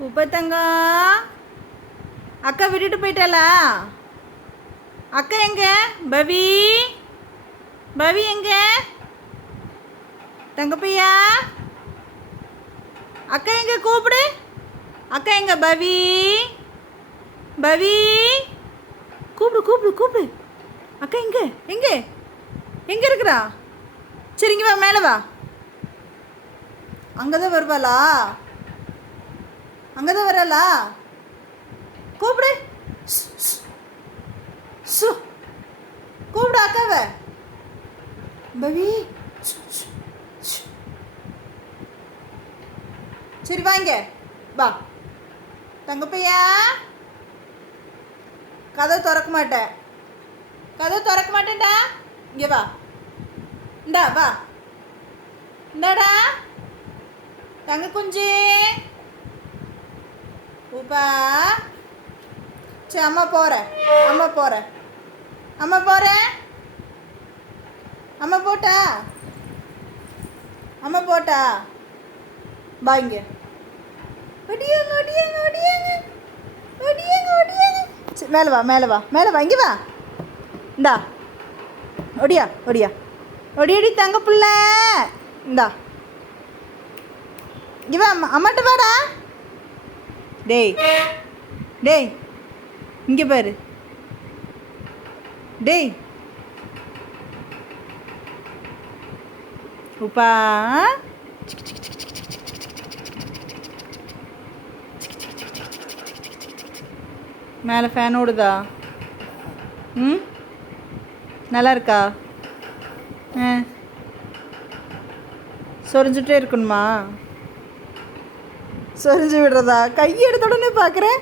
உப்பத்தங்கம் அக்கா விட்டுட்டு போயிட்டாளா? அக்கா எங்க? பவி பவி எங்க? தங்கப்பையா அக்கா எங்க? கூப்பிடு. அக்கா எங்க? பவி பவி கூப்பிடு கூப்பிடு கூப்பிடு. அக்கா எங்க? எங்க எங்க இருக்கிறா? சரி இங்கே வா, மேலே வா. அங்கே தான் வருவாளா? அங்கே தான் வரலா? கூப்பிடு. கூப்பிடு அக்காவை. பவி சரி வாங்க வா. தங்கப்பையா கதை திறக்க மாட்டேன். கதை திறக்க மாட்டேன்டா. இங்கே வா. இந்தா வா. இந்தாடா தங்க குஞ்சு. உப்பா சரி அம்மா போகிறேன். அம்மா போகிறேன். அம்மா போகிறேன். அம்மா போட்டா? அம்மா போட்டா? பா இங்கே. ஒடியாங்க ஒடியாங்க ஒடியாங்க ஒடியாங்க ஒடியாங்க. சரி மேலே வா, மேலே வா, மேலே வா. இங்கே வா. இந்தா ஒடியா ஒடியா ஒடியடி தங்க புள்ள. இந்தா இங்கே வா. அம்மாட்ட வாடா. டேய் டேய் இங்கே பாரு. டேய் உப்பா மேலே ஃபேன் ஓடுதா? ம் நல்லா இருக்கா? சொரிஞ்சிட்டே இருக்கணுமா? சொரிஞ்சு விடுறதா? கையை எடுத்த உடனே பார்க்குறேன்.